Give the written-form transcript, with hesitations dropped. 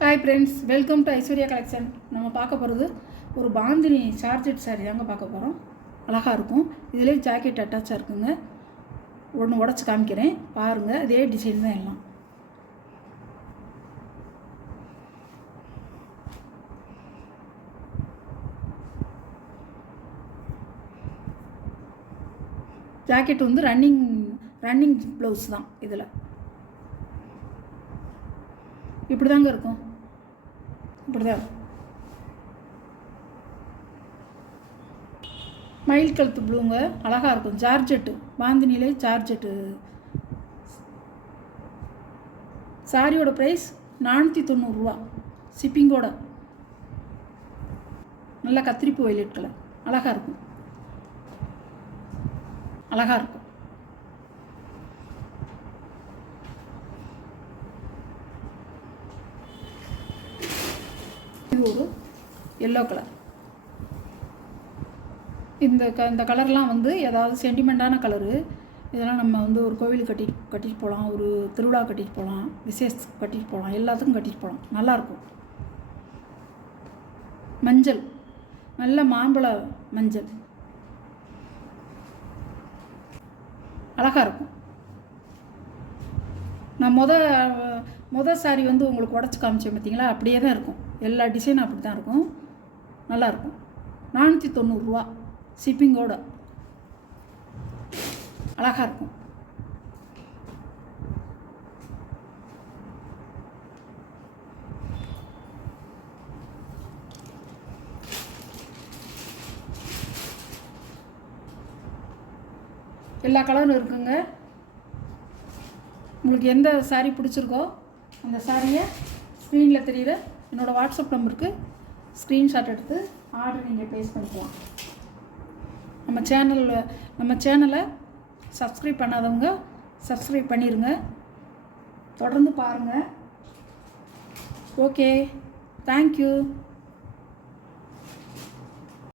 Hi friends, welcome to Aishwarya collection. நம்ம பார்க்க போகிறது ஒரு பாந்தினி சார்ஜெட் சாரீ தாங்க பார்க்க போகிறோம். அழகாக இருக்கும். இதிலே ஜாக்கெட் அட்டாச்சாக இருக்குங்க. ஒன்று உடச்சி காமிக்கிறேன் பாருங்கள். இதே டிசைன் தான் எல்லாம். ஜாக்கெட் வந்து ரன்னிங் ப்ளவுஸ் தான். இதில் இப்படி தாங்க இருக்கும். இப்படிதான் மயில் கழுத்து ப்ளூங்க, அழகாக இருக்கும். ஜார்ஜெட்டு, பாந்தினிலே ஜார்ஜெட்டு. சாரியோட ப்ரைஸ் 490 ரூபா, ஷிப்பிங்கோட. நல்லா கத்திரிப்பு வைலட் கலர், அழகாக இருக்கும். அழகாக இருக்கும். இது ஒரு எல்லோ கலர். இந்த கலர்லாம் வந்து ஏதாவது சென்டிமெண்ட்டான கலரு. இதெல்லாம் நம்ம வந்து ஒரு கோவிலுக்கு கட்டிட்டு போகலாம், ஒரு திருவிழா கட்டிட்டு போகலாம், விசேஷத்துக்கு கட்டிட்டு போகலாம், எல்லாத்துக்கும் கட்டிட்டு போகலாம். நல்லாயிருக்கும். மஞ்சள், நல்ல மாம்பழ மஞ்சள், அழகாக இருக்கும். நான் மொதல் சாரி வந்து உங்களுக்கு உடச்சி காமிச்சேன் பார்த்தீங்களா, அப்படியே தான் இருக்கும். எல்லா டிசைனும் அப்படி தான் இருக்கும். நல்லாயிருக்கும். 490 ரூபா, ஷிப்பிங்கோட. அழகாக இருக்கும். எல்லா கலரும் இருக்குங்க. உங்களுக்கு எந்த சாரீ பிடிச்சிருக்கோ அந்த சாரியை ஸ்க்ரீனில் தெரியுற என்னோடய வாட்ஸ்அப் நம்பருக்கு ஸ்க்ரீன்ஷாட் எடுத்து ஆர்டர் நீங்கள் ப்ளேஸ் பண்ணிக்கலாம். நம்ம சேனலை சப்ஸ்கிரைப் பண்ணாதவங்க சப்ஸ்கிரைப் பண்ணிடுங்க. தொடர்ந்து பாருங்கள். Okay, thank you.